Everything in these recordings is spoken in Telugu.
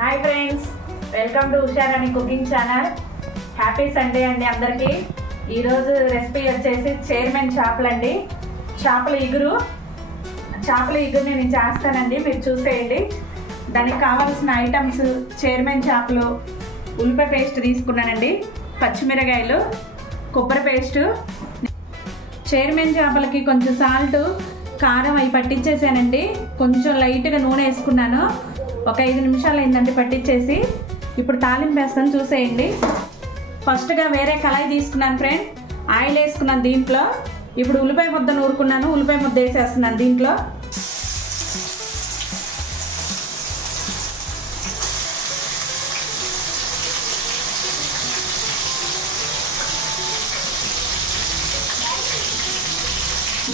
Hi friends, welcome to Usharani cooking channel. Happy Sunday అండి అందరికీ। ఈ రోజు రెసిపీ వచ్చేసి చైర్మన్ చేపలండి। చేపల ఇగురు నేను చేస్తానండి, మీరు చూసేయండి। దానికి కావాల్సిన ఐటమ్స్ చైర్మన్ చేపలు, ఉల్లిపాయ పేస్ట్ తీసుకున్నానండి, పచ్చిమిరకాయలు, కొబ్బరి పేస్ట్, చైర్మన్ చేపలకి కొంచెం సాల్ట్, కారం అవి పట్టించేసానండి। కొంచెం లైట్గా నూనె వేసుకున్నాను, ఒక 5 నిమిషాలు అయిందండి పట్టించేసి। ఇప్పుడు తాలింపు వేస్తాను, చూసేయండి। ఫస్ట్గా వేరే కళాయి తీసుకున్నాను ఫ్రెండ్, ఆయిల్ వేసుకున్నాను దీంట్లో। ఇప్పుడు ఉల్లిపాయ ముద్ద నూరుకున్నాను, ఉల్లిపాయ ముద్ద వేసేస్తున్నాను దీంట్లో।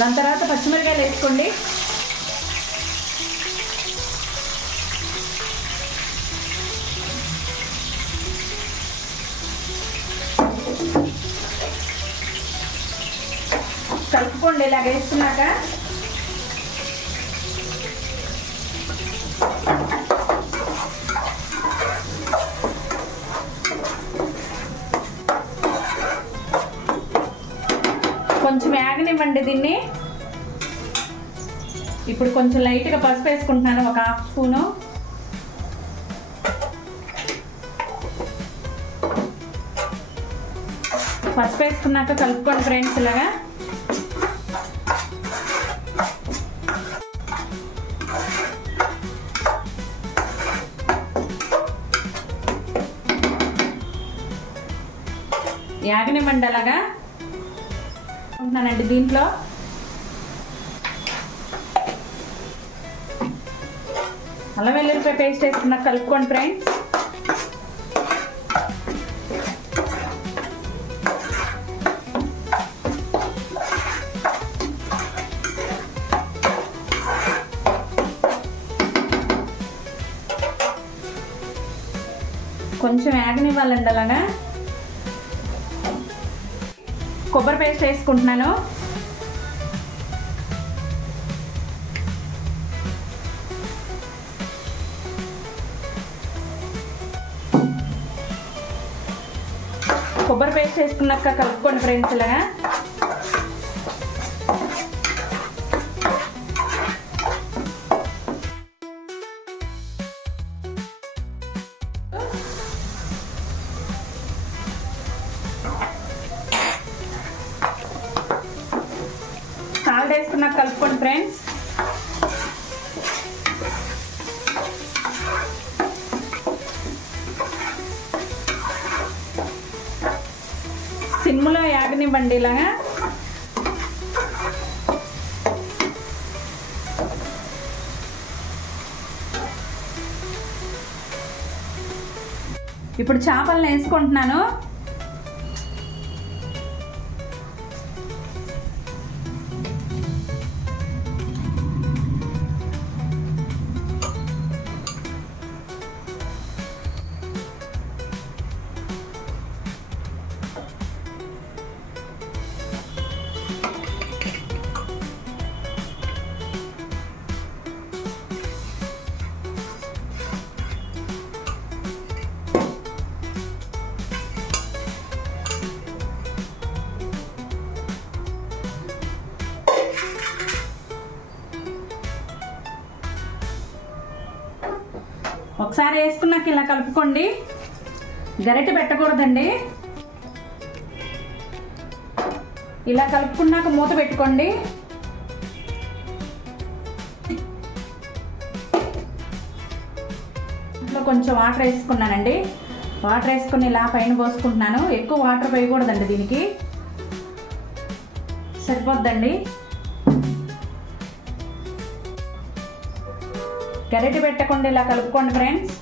దాని తర్వాత పచ్చిమిరకాయలు వేసుకోండి। కలుపుకోండి ఇలా వేసుకున్నాక। కొంచెం వేగనివ్వండి దీన్ని। ఇప్పుడు కొంచెం లైట్గా పసుపు వేసుకుంటున్నాను, ఒక 1/2 స్పూను। పసుపు వేసుకున్నాక కలుపుకోండి ఫ్రెండ్స్ ఇలాగా। యాగనివ్వండి అలాగా ఉంటున్నానండి। దీంట్లో అల్లం వెల్లుల్లిపాయ పేస్ట్ వేసుకున్నా కలుపుకోండి ఫ్రెండ్స్। కొంచెం యాగనివ్వాలండి అలాగా। కొబ్బరి పేస్ట్ వేసుకుంటున్నాను, కొబ్బరి పేస్ట్ వేసుకున్నాక కలుపుకోండి ఫ్రెండ్స్ ఇలాగా। సాల్ట్ వేసుకున్నాక కలుపుకోండి ఫ్రెండ్స్। సిమ్లో యాగనివ్వండి ఇలాగా। ఇప్పుడు చేపలను వేసుకుంటున్నాను। ఒకసారి వేసుకున్నాక ఇలా కలుపుకోండి, గరిటె పెట్టకూడదండి। ఇలా కలుపుకున్నాక మూత పెట్టుకోండి। ఇంట్లో కొంచెం వాటర్ వేసుకున్నానండి, వాటర్ వేసుకుని ఇలా పైన పోసుకుంటున్నాను। ఎక్కువ వాటర్ వేయకూడదండి, దీనికి సరిపోద్దండి। గరిటె పెట్టకుండా ఇలా కలుపుకోండి ఫ్రెండ్స్।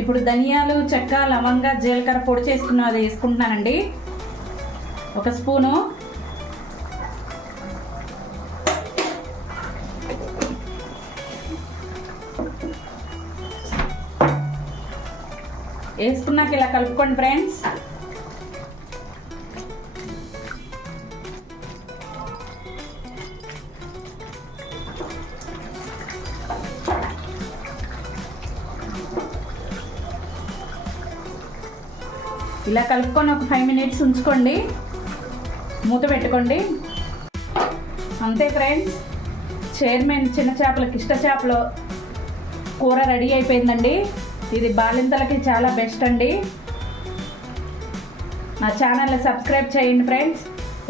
ఇప్పుడు ధనియాలు, చెక్క, లవంగ, జీలకర్ర పొడి చేసుకున్న అది వేసుకుంటున్నానండి. 1 స్పూను. వేసుకున్నాక ఇలా కలుపుకోండి ఫ్రెండ్స్. ఇలా కలుపుకొని ఒక 5 మినిట్స్ ఉంచుకోండి, మూత పెట్టుకోండి. అంతే ఫ్రెండ్స్, చైర్మన్ చిన్న చేపల కిష్ట చేపల కూర రెడీ అయిపోయిందండి. ఇది బాలింతలకి చాలా బెస్ట్ అండి. నా ఛానల్ని సబ్స్క్రైబ్ చేయండి ఫ్రెండ్స్,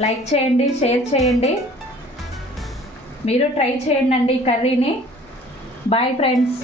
లైక్ చేయండి, షేర్ చేయండి. మీరు ట్రై చేయండి అండి ఈ కర్రీని. Bye friends.